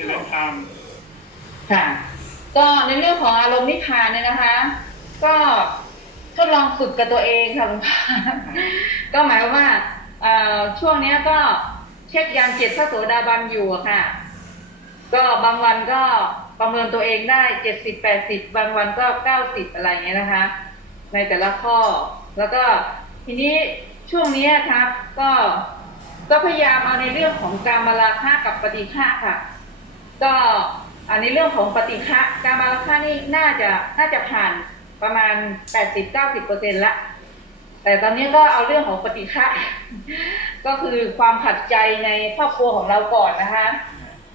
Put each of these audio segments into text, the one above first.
จริญธรรมค่ะ ก็ในเรื่องของอารมณ์นิพพานเนี่ยนะคะ ก็ทดลองฝึกกับตัวเองค่ะหลวงพ่อก็หมายความว่าเอ่อช่วงเนี้ยก็เช็คยานเจ็ดพระโสดาบันอยู่อะค่ะ ก็บางวันก็ประเมินตัวเองได้เจ็ดสิบแปดสิบบางวันก็เก้าสิบอะไรเงี้ยนะคะ ในแต่ละข้อ แล้วก็ทีนี้ช่วงเนี้ยครับ ก็ก็พยายามเอาในเรื่องของการมาราคะกับปฏิฆะค่ะ ก็อันในเรื่องของปฏิฆะการมาราคะนี่น่าจะน่าจะผ่านประมาณ80-90%เก้าสิบเปอร์เซ็นละแต่ตอนนี้ก็เอาเรื่องของปฏิฆะก็คือความขัดใจในครอบครัวของเราก่อนนะคะ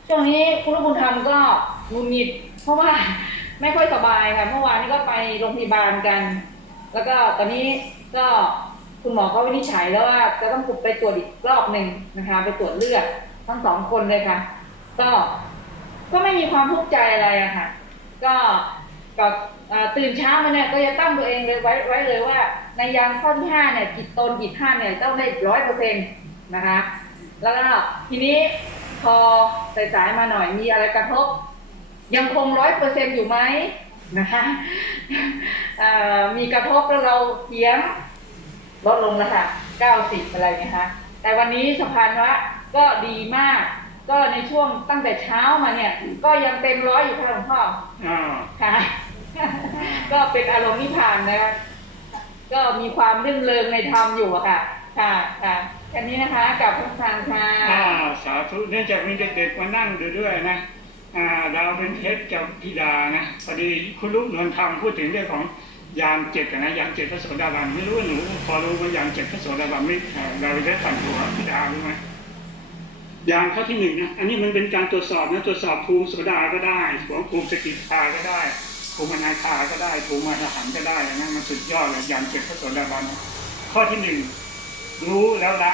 ช่วงนี้คุณลูกบุญธรรมก็งุนงิด เพราะว่าไม่ค่อยสบายค่ะเมื่อวานนี้ก็ไปโรงพยาบาลกัน แล้วก็ตอนนี้ก็คุณหมอก็วินิจฉัยแล้วว่าจะต้องไปตรวจอีกรอบหนึ่งนะคะ ไปตรวจเลือดทั้งสองคนเลยค่ะ ก็ ก็ไม่มีความทุกข์ใจอะไรอะค่ะ ก็ก็ตื่นเช้ามาเนี่ยก็จะตั้งตัวเองเลยไว้ไว้เลยว่า ในยามข้อที่ห้าเนี่ยจิตตนจิตห้าเนี่ยต้องได้ร้อยเปอร์เซ็นต์นะคะ แล้วก็ทีนี้พอสายๆมาหน่อยมีอะไรกระทบ ยังคงร้อยเปอร์เซ็นต์อยู่ไหมนะคะมีกระทบแล้วเราเถียงลดลงแล้วค่ะเก้าสิบอะไรเงี้ยคะแต่วันนี้สะพานวะก็ดีมาก ก็ในช่วงตั้งแต่เช้ามาเนี่ย ก็ยังเต็มร้อยอยู่ค่ะหลวงพ่ออ่าค่ะ ก็เป็นอารมณ์นิพพานนะคะก็มีความรื่นเริงในธรรมอยู่อะค่ะ ค่ะค่ะแค่นี้นะคะกับพระทานค่ะอ่าสาธุเนื่องจากมีเด็กๆมานั่งดูด้วยนะอ่าเราเป็นเทปกับพิดานะพอดีคุณลูกนวลธรรมพูดถึงเรื่องของยามเจ็ดอะนะยามเจ็ดพระโสดาบันไม่รู้ว่าหนูพอรู้ว่ายามเจ็ดพระโสดาบันไม่เอ่อเราได้ฝันตัวพิดารู้ไหม ยางข้อที่หนึ่งนะอันนี้มันเป็นการตรวจสอบนะตรวจสอบภูมิโสดาก็ได้ของภูมิสกิทาก็ได้ภูมินาคาก็ได้ภูมิอรหันก็ได้นะมันสุดยอดเลยยานเจ็ดพระโสดาบันนข้อที่หนึ่งรู้แล้วละ